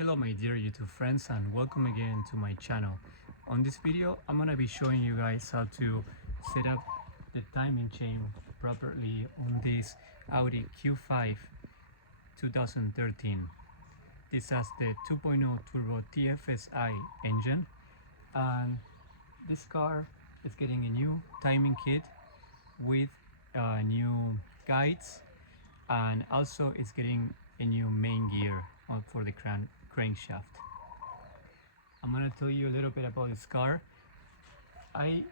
Hello my dear YouTube friends, and welcome again to my channel. On this video I'm gonna be showing you guys how to set up the timing chain properly on this Audi Q5 2013. This has the 2.0 Turbo TFSI engine, and this car is getting a new timing kit with new guides, and also it's getting a new main gear for the crankshaft. I'm gonna tell you a little bit about this car. I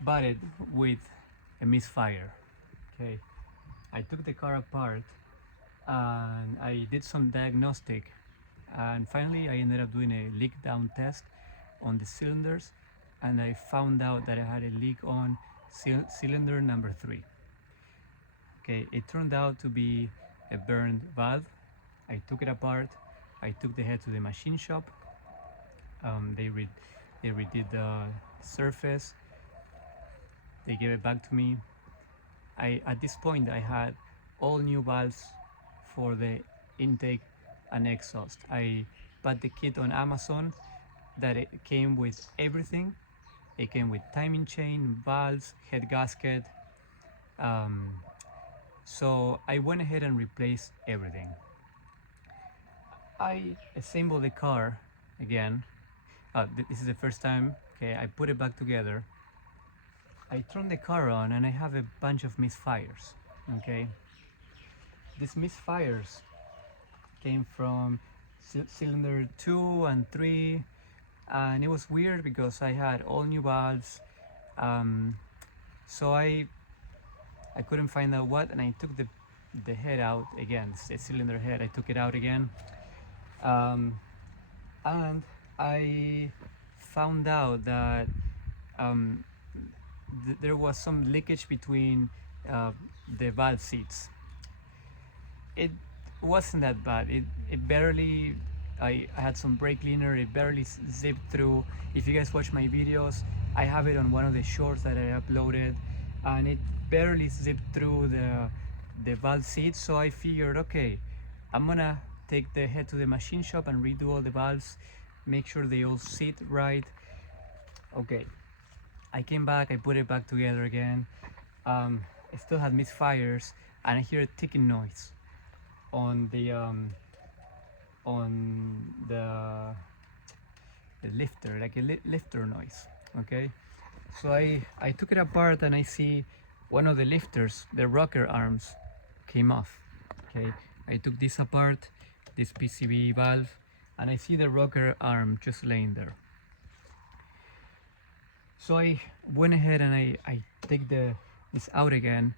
bought it with a misfire. Okay, I took the car apart and I did some diagnostic, and finally I ended up doing a leak down test on the cylinders, and I found out that I had a leak on cylinder number 3. Okay, it turned out to be a burned valve. I took it apart. I took the head to the machine shop. They redid the surface. They gave it back to me. At this point I had all new valves for the intake and exhaust. I bought the kit on Amazon that it came with everything. It came with timing chain, valves, head gasket. So I went ahead and replaced everything. I assembled the car again. This is the first time. Okay, I put it back together. I turned the car on and I have a bunch of misfires. Okay, these misfires came from cylinder 2 and 3, and it was weird because I had all new valves. So I couldn't find out what, and I took the head out again, the cylinder head. I took it out again, and I found out that there was some leakage between the valve seats. It wasn't that bad. It barely, I had some brake cleaner, it barely zipped through. If you guys watch my videos, I have it on one of the shorts that I uploaded, and it barely zipped through the valve seats. So I figured, okay, I'm gonna take the head to the machine shop and redo all the valves, make sure they all sit right. Okay, I came back, I put it back together again. It still had misfires, and I hear a ticking noise on the lifter, like a lifter noise. Okay, so I took it apart and I see one of the lifters, the rocker arms, came off. Okay, I took this apart, this PCB valve, and I see the rocker arm just laying there. So I went ahead and I take this out again,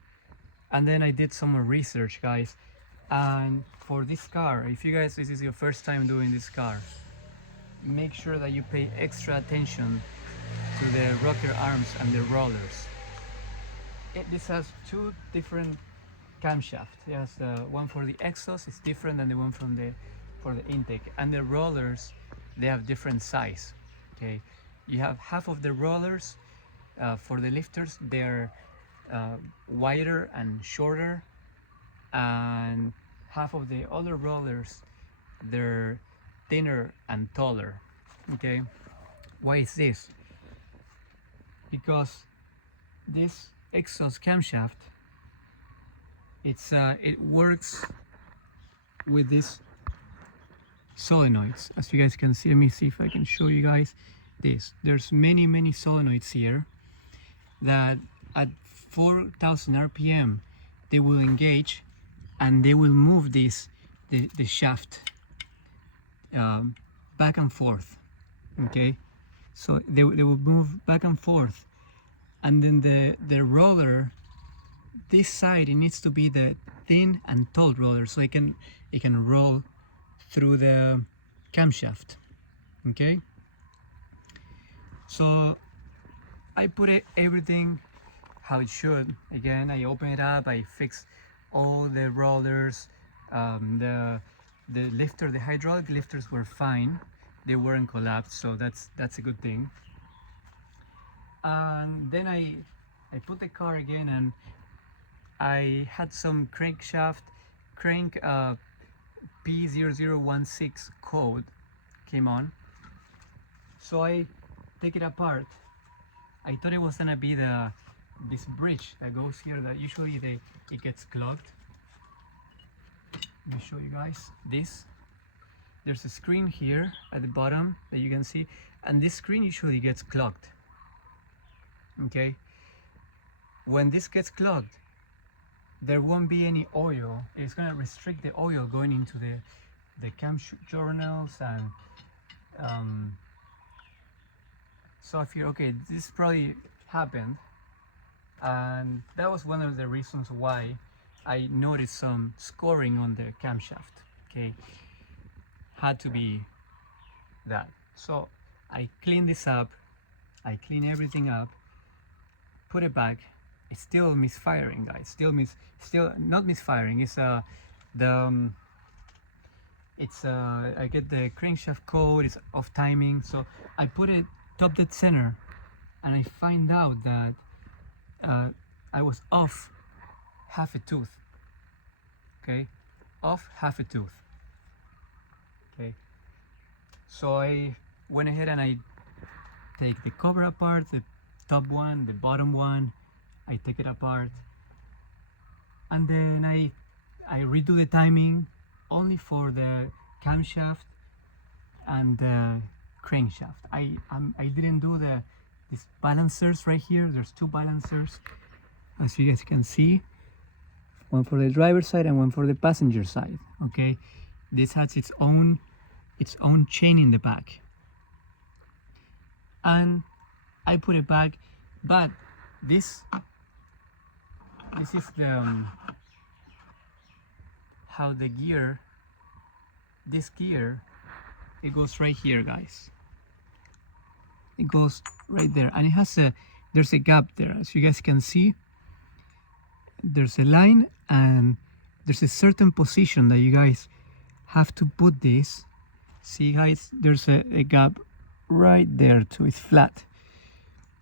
and then I did some more research, guys. And for this car, if you guys, this is your first time doing this car, make sure that you pay extra attention to the rocker arms and the rollers. This has two different camshafts. It has one for the exhaust. It's different than the one for the intake, and the rollers, they have different size. Okay, you have half of the rollers for the lifters, they're wider and shorter, and half of the other rollers, they're thinner and taller. Okay, why is this? Because this exhaust camshaft, it works with these solenoids. As you guys can see, let me see if I can show you guys this. There's many solenoids here that at 4,000 RPM they will engage, and they will move the shaft back and forth. Okay, so they will move back and forth, and then the roller, this side, it needs to be the thin and tall roller, so it can roll through the camshaft. Okay, so I put everything how it should. Again, I open it up, I fix all the rollers. The lifter, the hydraulic lifters were fine, they weren't collapsed, so that's a good thing. And then I put the car again, and I had some crank P0016 code came on. So I take it apart. I thought it was gonna be this bridge that goes here that usually it gets clogged. Let me show you guys this. There's a screen here at the bottom that you can see, and this screen usually gets clogged. Okay, when this gets clogged, there won't be any oil. It's gonna restrict the oil going into the cam journals, and so I feel okay, this probably happened, and that was one of the reasons why I noticed some scoring on the camshaft. Okay, had to be that. So I clean this up, I clean everything up, put it back. It's still misfiring, guys. Still not misfiring. It's I get the crankshaft code. It's off timing. So I put it top dead center, and I find out that I was off half a tooth. Okay, off half a tooth. Okay, so I went ahead and I take the cover apart, the top one, the bottom one. I take it apart, and then I redo the timing only for the camshaft and the crankshaft. I didn't do these balancers right here. There's two balancers, as you guys can see, one for the driver's side and one for the passenger side. Okay, this has its own chain in the back, and I put it back, but this is the how the gear, this gear, it goes right here, guys. It goes right there, and it has there's a gap there, as you guys can see. There's a line, and there's a certain position that you guys have to put this. See, guys, there's a gap right there too. It's flat.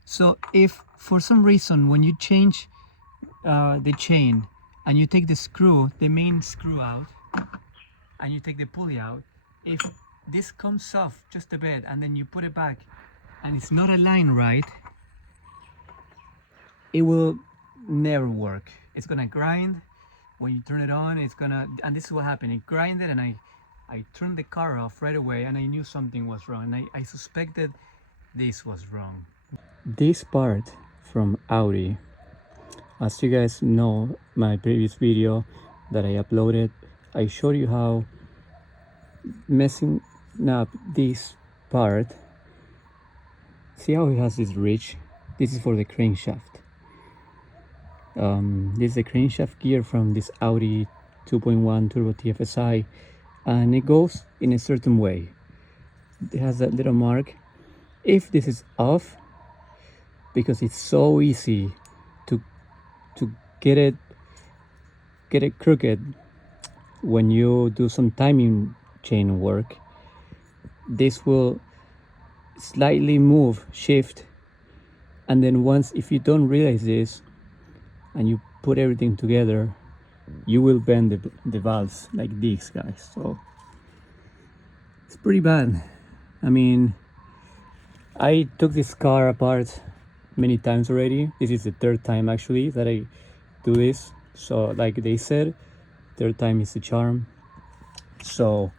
So if for some reason when you change the chain and you take the screw, the main screw out, and you take the pulley out, if this comes off just a bit and then you put it back and it's not aligned right, it will never work. It's gonna grind. When you turn it on, it's gonna, and this is what happened. It grinded, and I turned the car off right away, and I knew something was wrong, and I suspected this was wrong. This part from Audi, as you guys know, my previous video that I uploaded, I showed you how messing up this part. See how it has this ridge? This is for the crankshaft. This is the crankshaft gear from this Audi 2.1 Turbo TFSI, and it goes in a certain way. It has that little mark. If this is off, because it's so easy to get it crooked when you do some timing chain work, this will slightly shift, and then once, if you don't realize this and you put everything together, you will bend the valves like this, guys. So it's pretty bad. I mean, I took this car apart many times already. This is the third time actually that I do this. So like they said, third time is the charm. So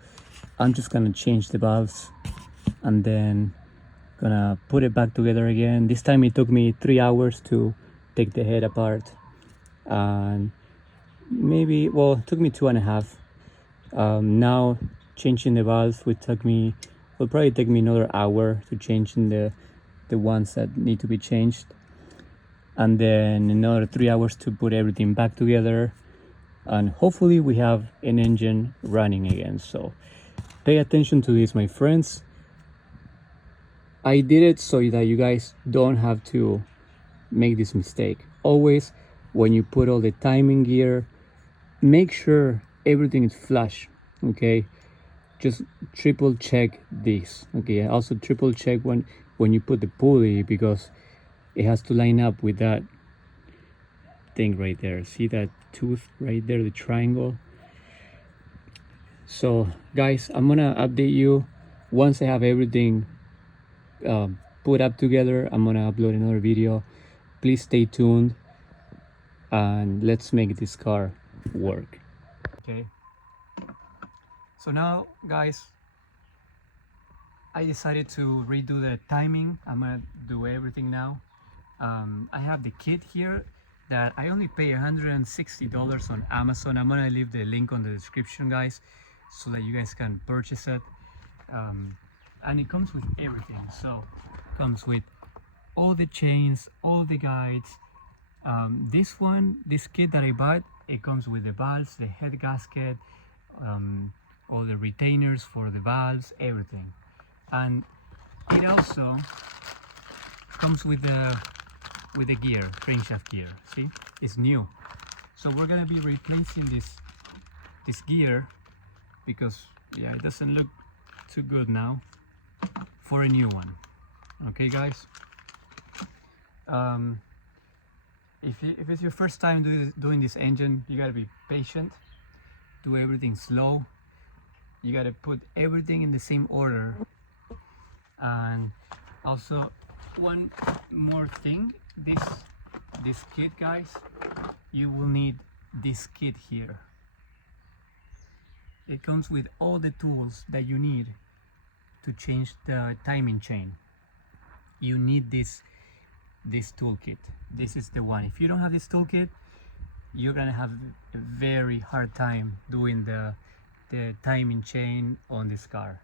I'm just gonna change the valves and then gonna put it back together again. This time it took me 3 hours to take the head apart, and maybe, well, it took me 2.5. Now changing the valves will probably take me another hour to change in the ones that need to be changed, and then another 3 hours to put everything back together, and hopefully we have an engine running again. So pay attention to this, my friends. I did it so that you guys don't have to make this mistake. Always, when you put all the timing gear, make sure everything is flush. Okay, just triple check this. Okay, also triple check when you put the pulley, because it has to line up with that thing right there. See that tooth right there, the triangle? So guys, I'm gonna update you once I have everything put up together. I'm gonna upload another video. Please stay tuned and let's make this car work. Okay, so now guys, I decided to redo the timing. I'm gonna do everything now. I have the kit here that I only pay $160 on Amazon. I'm gonna leave the link on the description, guys, so that you guys can purchase it. And it comes with everything. So it comes with all the chains, all the guides. This kit that I bought, it comes with the valves, the head gasket, all the retainers for the valves, everything. And it also comes with the gear, crankshaft gear. See, it's new. So we're gonna be replacing this gear because yeah, it doesn't look too good now, for a new one. Okay, guys. If it's your first time doing this engine, you gotta be patient. Do everything slow. You gotta put everything in the same order. And also, one more thing, this kit, guys, you will need this kit here. It comes with all the tools that you need to change the timing chain. You need this toolkit. This is the one. If you don't have this toolkit, you're gonna have a very hard time doing the timing chain on this car.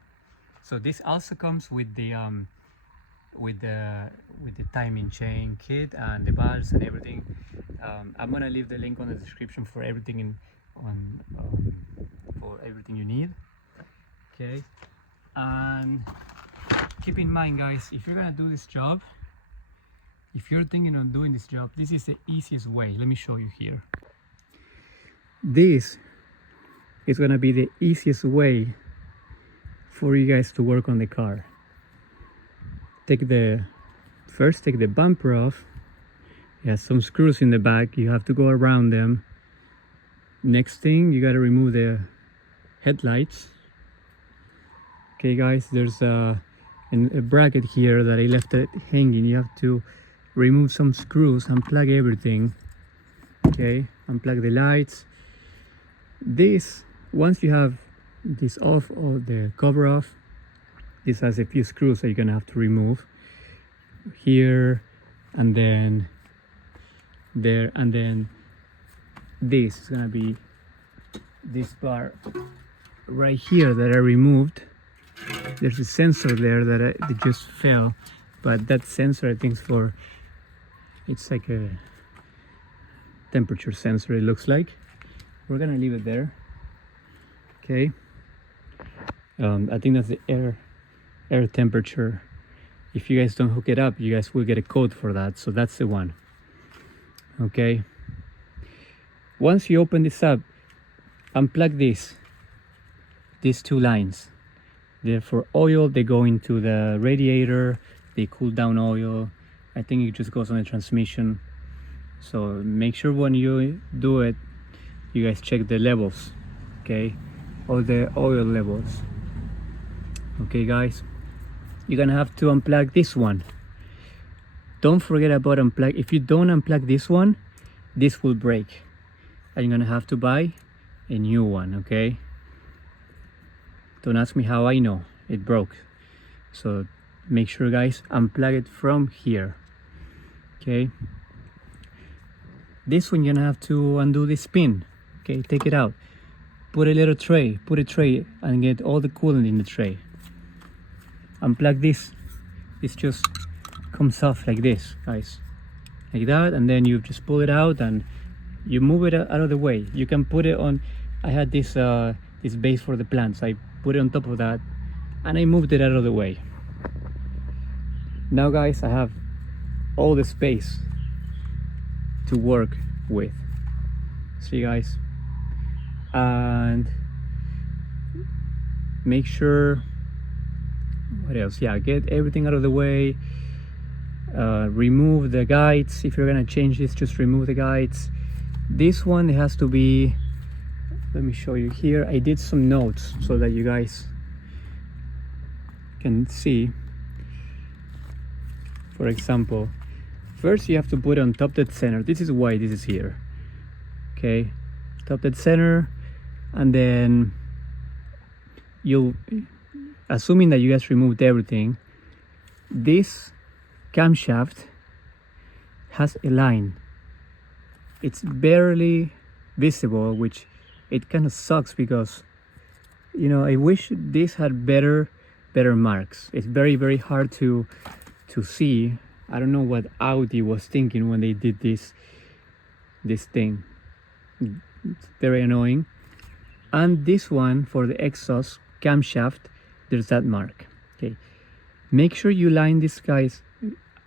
So this also comes with the timing chain kit and the valves and everything. I'm gonna leave the link on the description for everything for everything you need. Okay, and keep in mind, guys, if you're gonna do this job, if you're thinking on doing this job, this is the easiest way. Let me show you here. This is gonna be the easiest way for you guys to work on the car. Take the bumper off. It has some screws in the back. You have to go around them. Next thing, you gotta remove the headlights. Okay, guys, there's a bracket here that I left it hanging. You have to remove some screws, unplug everything. Okay, unplug the lights. This, once you have this off, or the cover off, this has a few screws that you're gonna have to remove here, and then there, and then this is gonna be this bar right here that I removed. There's a sensor there that just fell, but that sensor, I think, it's like a temperature sensor, it looks like. We're gonna leave it there. Okay, I think that's the air temperature. If you guys don't hook it up, you guys will get a code for that. So that's the one. Okay, once you open this up, unplug these two lines. They're for oil. They go into the radiator. They cool down oil. I think it just goes on the transmission. So make sure when you do it, you guys check the levels. Okay, all the oil levels. Okay, guys, you're gonna have to unplug this one. Don't forget about unplug. If you don't unplug this one, this will break and you're gonna have to buy a new one. Okay, don't ask me how I know, it broke. So make sure, guys, unplug it from here. Okay, this one you're gonna have to undo this pin. Okay, take it out, put a little tray, put a tray and get all the coolant in the tray. Unplug this just comes off like this, guys, like that, and then you just pull it out and you move it out of the way. You can put it on, I had this base for the plants, I put it on top of that and I moved it out of the way. Now, guys, I have all the space to work with. See, guys, and make sure, what else, yeah, get everything out of the way. Remove the guides. If you're gonna change this, just remove the guides. This one has to be let me show you here. I did some notes so that you guys can see. For example, first you have to put on top dead center. This is why this is here. Okay, top dead center, and then you'll, assuming that you guys removed everything, this camshaft has a line. It's barely visible, which it kind of sucks because, you know, I wish this had better marks. It's very hard to see. I don't know what Audi was thinking when they did this thing. It's very annoying. And this one, for the exhaust camshaft, there's that mark. Okay, make sure you line these guys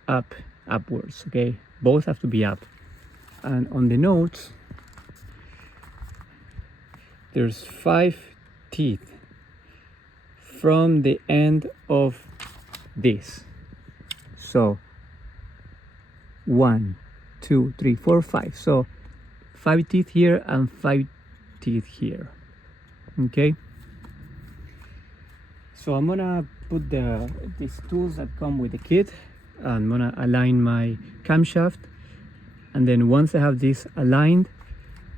upwards. Okay, both have to be up. And on the notes, there's 5 teeth from the end of this. So 1, 2, 3, 4, 5. So 5 teeth here and 5 teeth here. Okay. So I'm gonna put these tools that come with the kit. I'm gonna align my camshaft, and then once I have this aligned,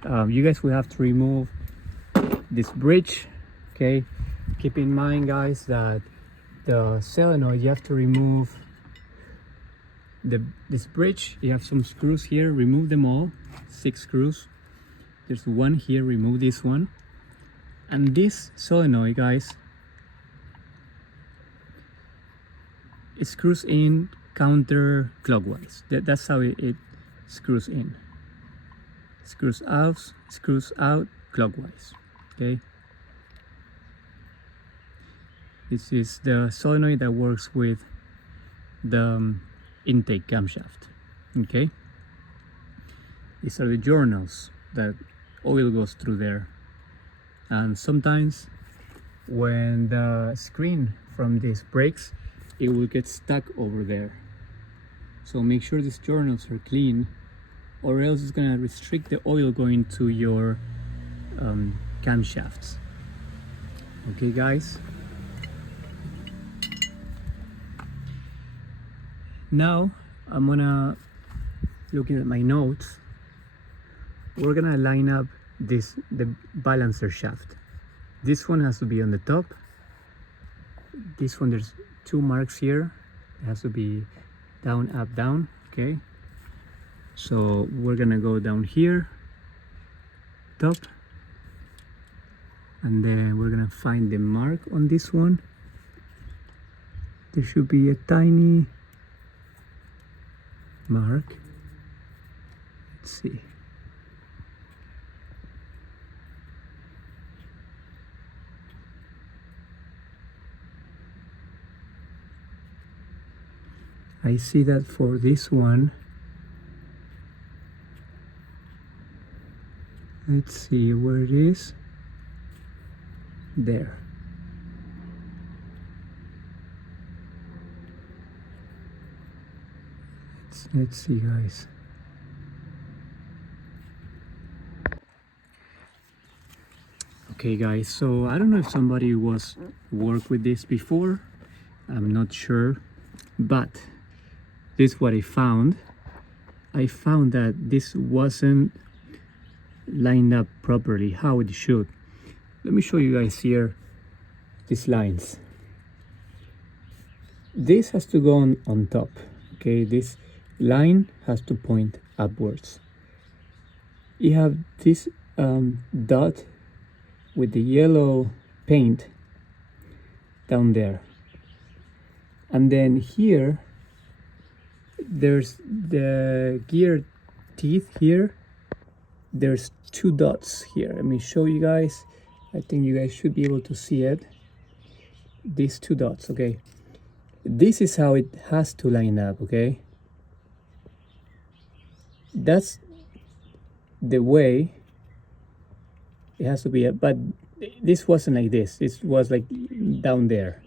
you guys will have to remove this bridge. Okay, keep in mind, guys, that the solenoid, you have to remove this bridge. You have some screws here, remove them all, 6 screws. There's one here, remove this one. And this solenoid, guys, it screws in counterclockwise. That's how it screws in. Screws out clockwise. Okay, this is the solenoid that works with the intake camshaft. Okay, these are the journals that oil goes through there, and sometimes when the screen from this breaks, it will get stuck over there. So make sure these journals are clean, or else it's gonna restrict the oil going to your camshafts. Okay, guys. Now I'm gonna, looking at my notes, we're gonna line up the balancer shaft. This one has to be on the top. This one, there's 2 marks here. It has to be down, up, down. Okay, so we're gonna go down here, top, and then we're gonna find the mark on this one. There should be a tiny mark. Let's see. I see that for this one. Let's see where it is. There. Let's see, guys. Okay, guys, so I don't know if somebody worked with this before. I'm not sure, but this is what I found. I found that this wasn't lined up properly how it should. Let me show you guys here these lines. This has to go on top. Okay, this line has to point upwards. You have this dot with the yellow paint down there, and then here there's the gear teeth here. There's 2 dots here. Let me show you guys. I think you guys should be able to see it. These 2 dots. Okay, this is how it has to line up. Okay, that's the way it has to be, but this wasn't like this. This was like down there.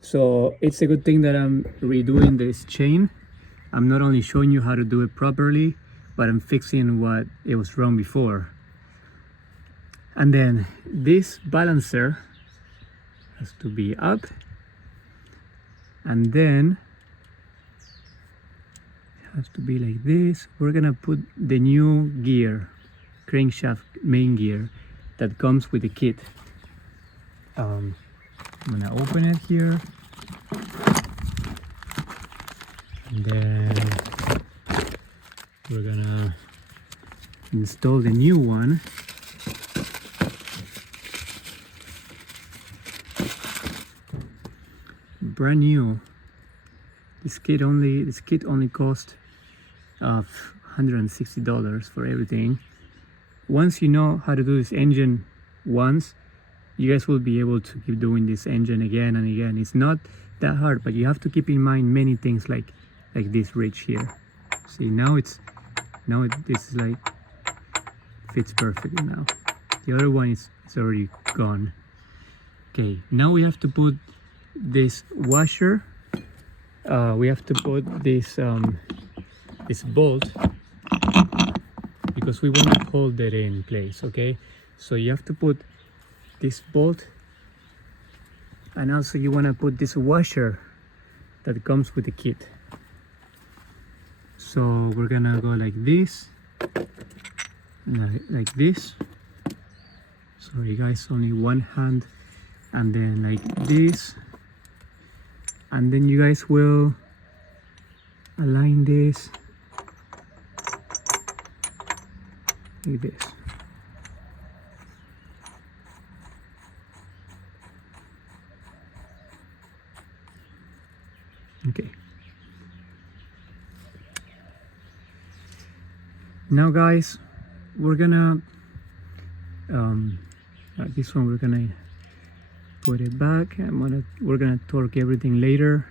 So it's a good thing that I'm redoing this chain. I'm not only showing you how to do it properly, but I'm fixing what it was wrong before. And then this balancer has to be up, and then it has to be like this. We're gonna put the new gear, crankshaft main gear, that comes with the kit. I'm gonna open it here, and then we're gonna install the new one. Brand new. This kit only cost $160 for everything. Once you know how to do this engine once, you guys will be able to keep doing this engine again and again. It's not that hard, but you have to keep in mind many things like this ridge here. See, now this is like fits perfectly now. The other one is already gone. Okay, now we have to put this washer. We have to put this bolt, because we want to hold it in place. Okay, so you have to put this bolt, and also you want to put this washer that comes with the kit. So we're gonna go like this, like this. Sorry guys, only one hand. And then like this, and then you guys will align this like this. Okay, now guys, we're gonna this one we're gonna put it back. We're gonna torque everything later,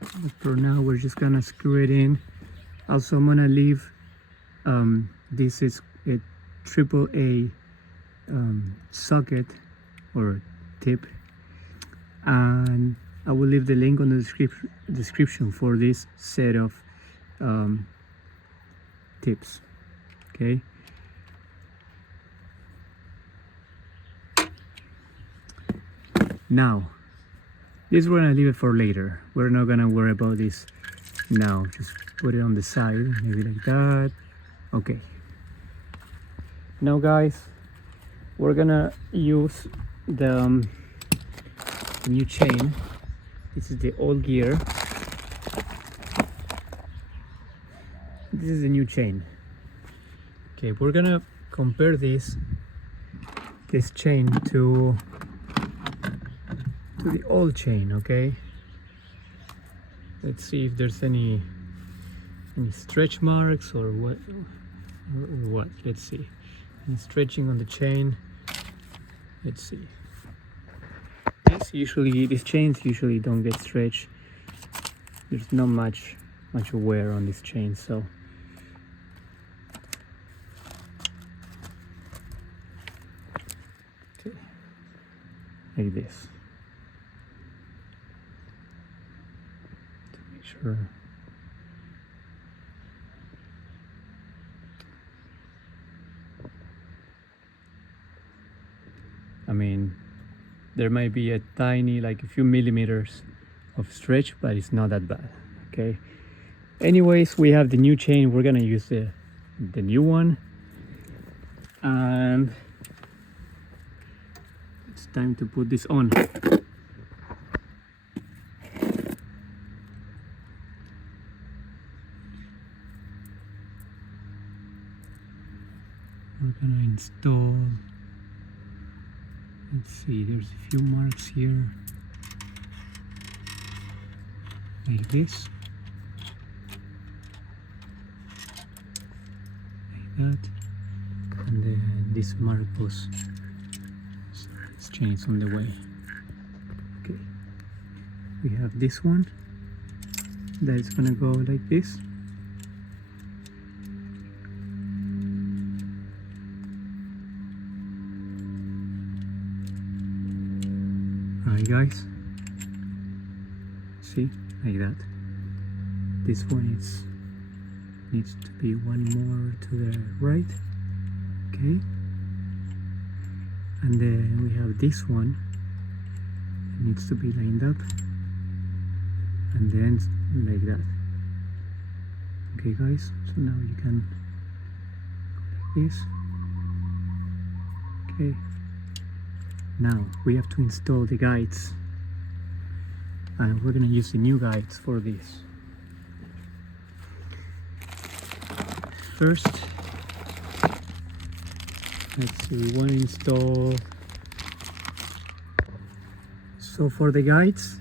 but for now we're just gonna screw it in. Also, I'm gonna leave this is a AAA socket or tip, and I will leave the link on the description for this set of tips. Okay, now this we're gonna leave it for later. We're not gonna worry about this now. Just put it on the side, maybe like that. Okay, now guys, we're gonna use the new chain. This is the old gear. This is the new chain. Okay, we're gonna compare this chain to the old chain. Okay, let's see if there's any stretch marks or what. Let's see, any stretching on the chain. Let's see. These chains usually don't get stretched. There's not much wear on this chain, so okay, like this, to make sure. I mean, there might be a tiny, like a few millimeters of stretch, but it's not that bad. Okay, anyways, we have the new chain. We're gonna use the new one, and it's time to put this on. We're gonna install. Let's see, there's a few marks here, like this, like that, and then this mark was, sorry, this chain is on the way. Okay, we have this one that is gonna go like this. Alright guys, see, like that. This one needs to be one more to the right. Okay, and then we have this one. It needs to be lined up, and then like that. Okay guys, so now you can go like this. Okay, now we have to install the guides, and we're gonna use the new guides for this. First, let's see, we want to install. So for the guides,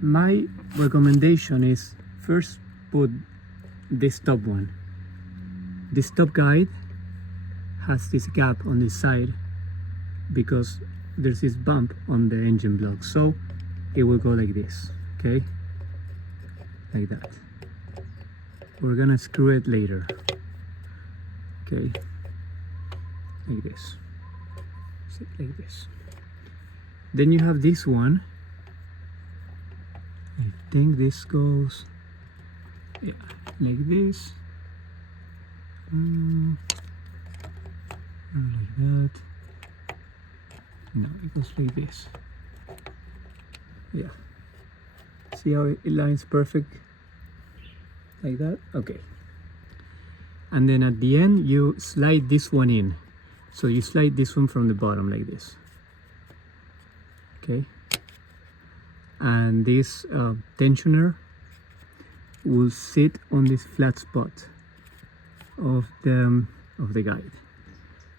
my recommendation is first put this top one. This top guide has this gap on this side because there's this bump on the engine block, so it will go like this, okay, like that. We're gonna screw it later, okay, like this. Sit like this. Then you have this one. I think this goes, yeah, like this, like that. No, it goes like this. Yeah, see how it lines perfect like that? Okay. And then at the end you slide this one in, so you slide this one from the bottom like this, okay, and this tensioner will sit on this flat spot of the guide.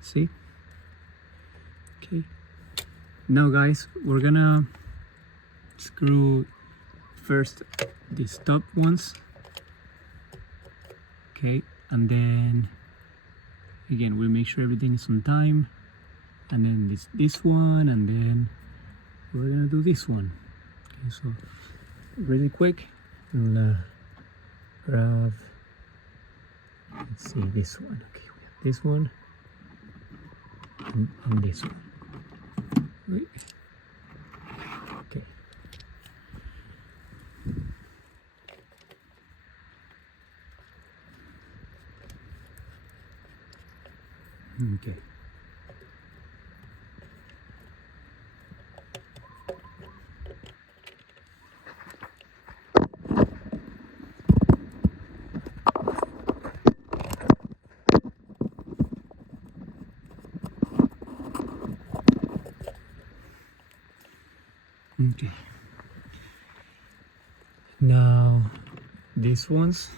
See? Okay. Now guys, we're gonna screw first these top ones, okay, and then again we'll make sure everything is on time, and then this one, and then we're gonna do this one. Okay, so really quick, I'll grab, let's see, this one. Okay, we have this one and this one. Wait. Okay. Okay. Okay. Now these ones.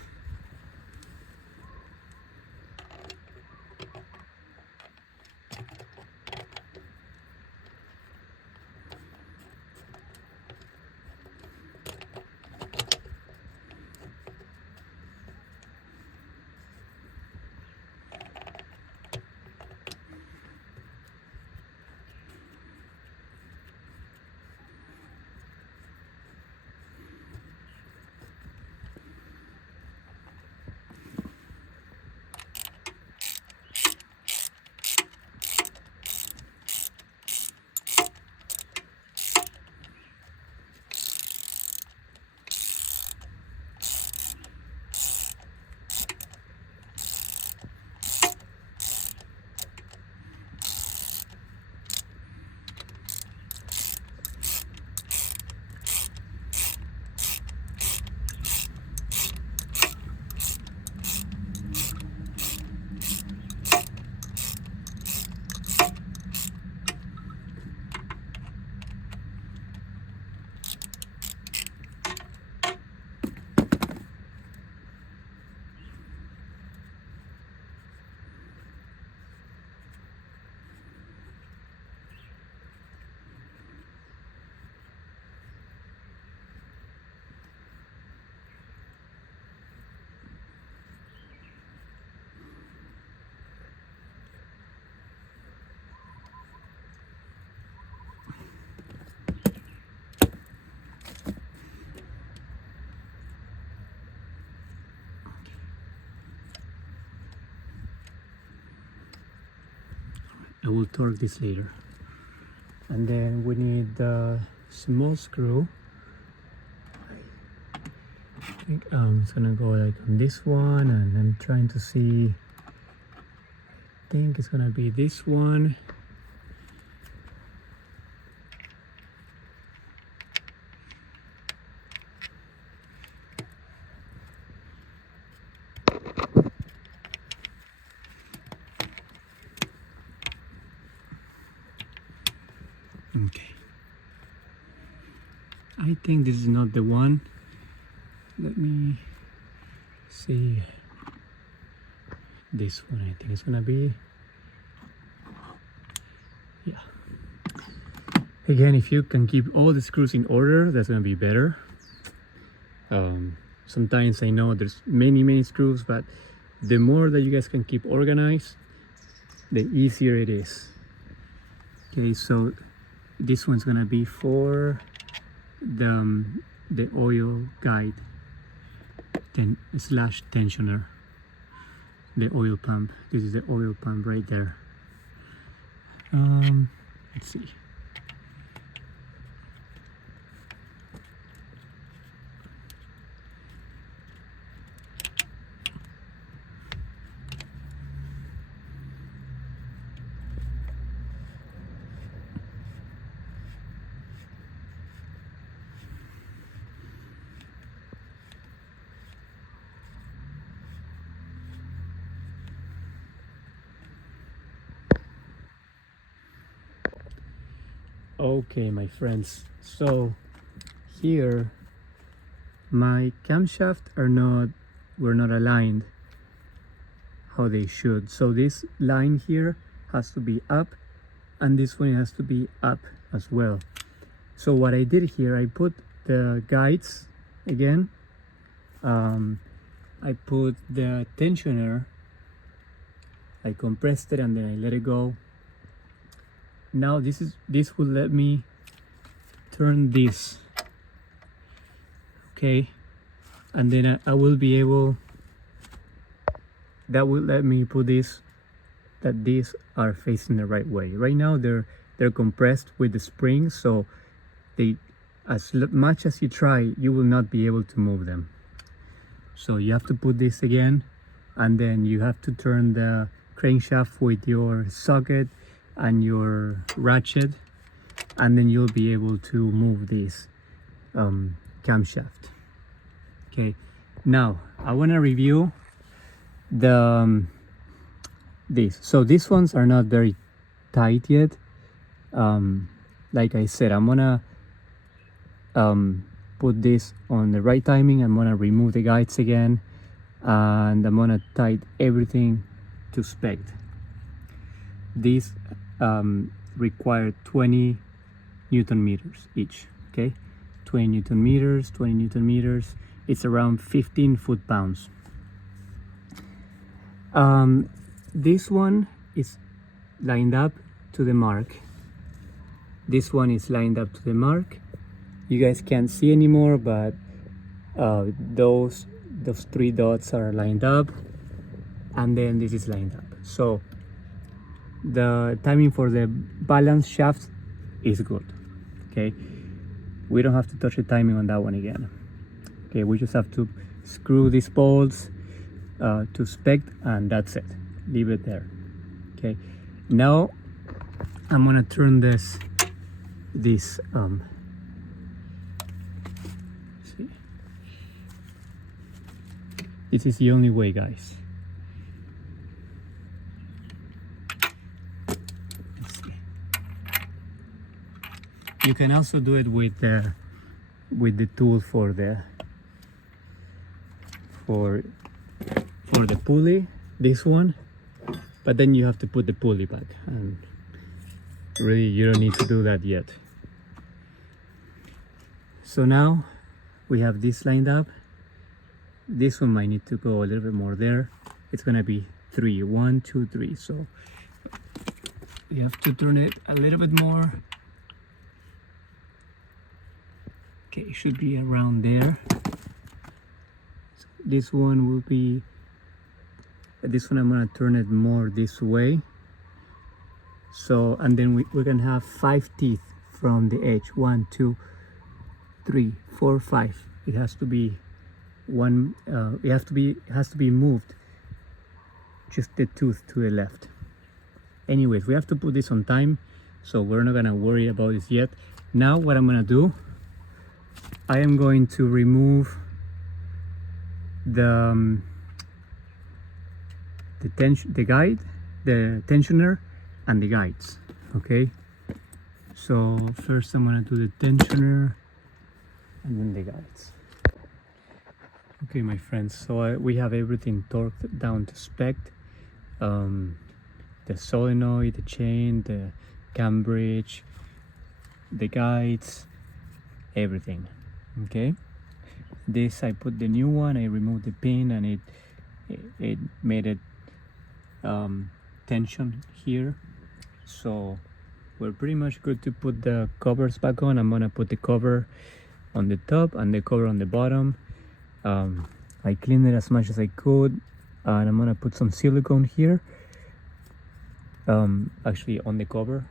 I will torque this later. And then we need the small screw. I think it's gonna go like on this one, and I'm trying to see, I think it's gonna be this one Okay, I think this is not the one. Let me see. This one I think is gonna be, yeah. Again, if you can keep all the screws in order, that's gonna be better. Sometimes I know there's many screws, but the more that you guys can keep organized, the easier it is. Okay, so this one's gonna be for the oil guide slash tensioner, the oil pump. This is the oil pump right there. Let's see. Okay, my friends, so here my camshaft were not aligned how they should. So this line here has to be up, and this one has to be up as well. So what I did here, I put the guides again, I put the tensioner, I compressed it, and then I let it go. Now this will let me turn this, okay, and then I will be able, that will let me put this, that these are facing the right way. Right now they're compressed with the springs, so they, as much as you try, you will not be able to move them. So you have to put this again, and then you have to turn the crankshaft with your socket and your ratchet, and then you'll be able to move this camshaft. Okay, now I want to review the these. So these ones are not very tight yet. Like I said, I'm gonna put this on the right timing. I'm gonna remove the guides again, and I'm gonna tighten everything to spec. These require 20 Newton meters each. Okay, 20 Newton meters, 20 Newton meters. It's around 15 foot-pounds. This one is lined up to the mark. This one is lined up to the mark. You guys can't see anymore, but those three dots are lined up, and then this is lined up. So the timing for the balance shaft is good. Okay, we don't have to touch the timing on that one again. Okay, we just have to screw these bolts to spec, and that's it. Leave it there. Okay, now I'm gonna turn this see, this is the only way, guys. You can also do it with the tool for the pulley, this one, but then you have to put the pulley back, and really you don't need to do that yet. So now we have this lined up. This one might need to go a little bit more there. It's gonna be 3, 1, 2, 3. So you have to turn it a little bit more. Okay, it should be around there. So this one will be, this one I'm gonna turn it more this way. So, and then we can have 5 teeth from the edge. 1, 2, 3, 4, 5. It has to be one. It has to be moved. Just the tooth to the left. Anyways, we have to put this on time, so we're not gonna worry about this yet. Now, what I'm gonna do, I am going to remove the guide, the tensioner, and the guides. Okay, So first I'm gonna do the tensioner and then the guides. Okay, my friends, so we have everything torqued down to spec. The solenoid, the chain, the cam bridge, the guides, everything. Okay, this I put the new one, I removed the pin, and it made it tension here, so we're pretty much good to put the covers back on. I'm gonna put the cover on the top and the cover on the bottom. I cleaned it as much as I could, and I'm gonna put some silicone here, actually on the cover.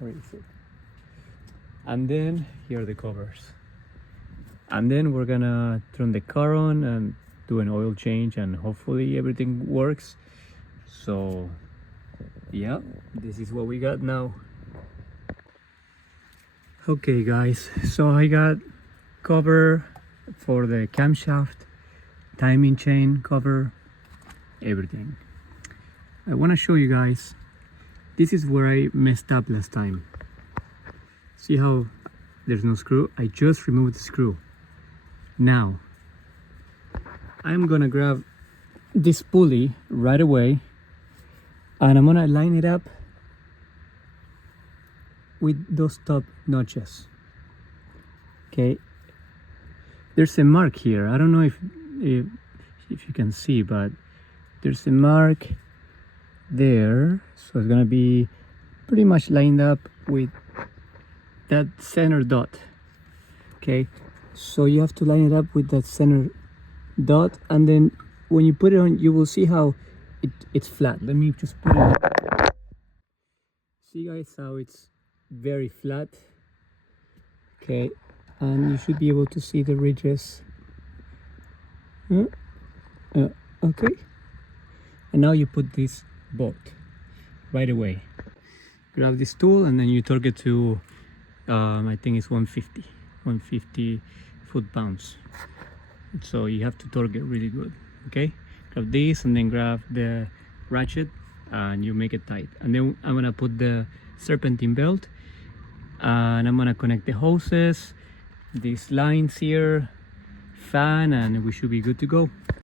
Where is it? And then here are the covers, and then we're gonna turn the car on and do an oil change, and hopefully everything works. So yeah, this is what we got now. Okay guys, so I got cover for the camshaft, timing chain cover, everything. I want to show you guys, this is where I messed up last time. See how there's no screw? I just removed the screw. Now I'm gonna grab this pulley right away, and I'm gonna line it up with those top notches. Okay, there's a mark here. I don't know if you can see, but there's a mark there, so it's gonna be pretty much lined up with that center dot. Okay, so you have to line it up with that center dot, and then when you put it on, you will see how it's flat. Let me just put it. See guys how it's very flat. Okay, and you should be able to see the ridges. Okay, and now you put this bolt right away. Grab this tool and then you torque it to I think it's 150 foot-pounds. So you have to torque it really good. Okay, grab this and then grab the ratchet and you make it tight. And then I'm gonna put the serpentine belt, and I'm gonna connect the hoses, these lines here, fan, and we should be good to go.